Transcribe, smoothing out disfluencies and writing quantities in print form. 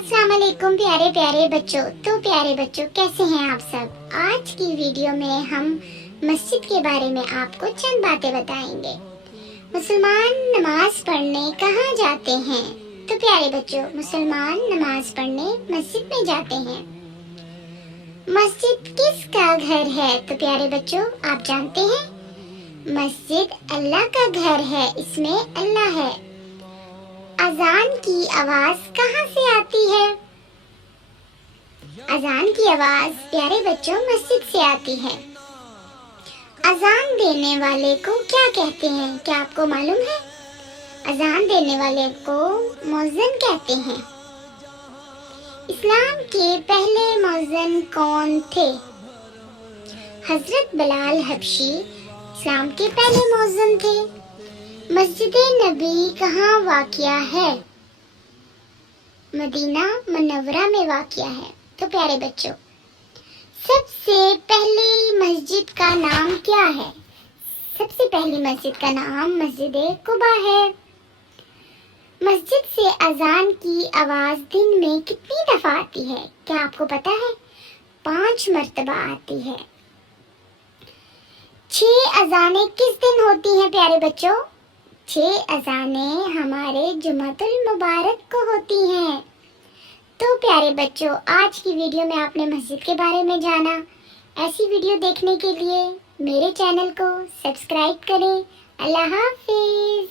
अस्सलाम वालेकुम प्यारे प्यारे बच्चों। तो प्यारे बच्चों, कैसे हैं आप सब। आज की वीडियो में हम मस्जिद के बारे में आपको चंद बातें बताएंगे। मुसलमान नमाज पढ़ने कहाँ जाते हैं? तो प्यारे बच्चों, मुसलमान नमाज पढ़ने मस्जिद में जाते हैं। मस्जिद किसका घर है? तो प्यारे बच्चों, आप जानते हैं मस्जिद अल्लाह का घर है, इसमें अल्लाह है। अजान की आवाज कहाँ से आती है? अजान की आवाज प्यारे बच्चों मस्जिद से आती है। अजान देने वाले को क्या कहते हैं? क्या आपको मालूम है? अजान देने वाले को मुअज्जिन कहते हैं। इस्लाम के पहले मुअज्जिन कौन थे? हजरत बिलाल हबशी इस्लाम के पहले मुअज्जिन थे। मस्जिद नबी कहाँ वाक़िया है? मदीना मुनव्वरा में वाक़िया है। तो प्यारे बच्चों, सबसे पहली मस्जिद का नाम क्या है? सबसे पहली मस्जिद का नाम मस्जिद कुबा है। मस्जिद से अजान की आवाज दिन में कितनी दफा आती है? क्या आपको पता है? 5 मर्तबा आती है। 6 अजानें किस दिन होती हैं प्यारे बच्चों? 6 अजानें हमारे जुमातुल मुबारक को होती हैं। तो प्यारे बच्चों, आज की वीडियो में आपने मस्जिद के बारे में जाना। ऐसी वीडियो देखने के लिए मेरे चैनल को सब्सक्राइब करें। अल्लाह हाफिज।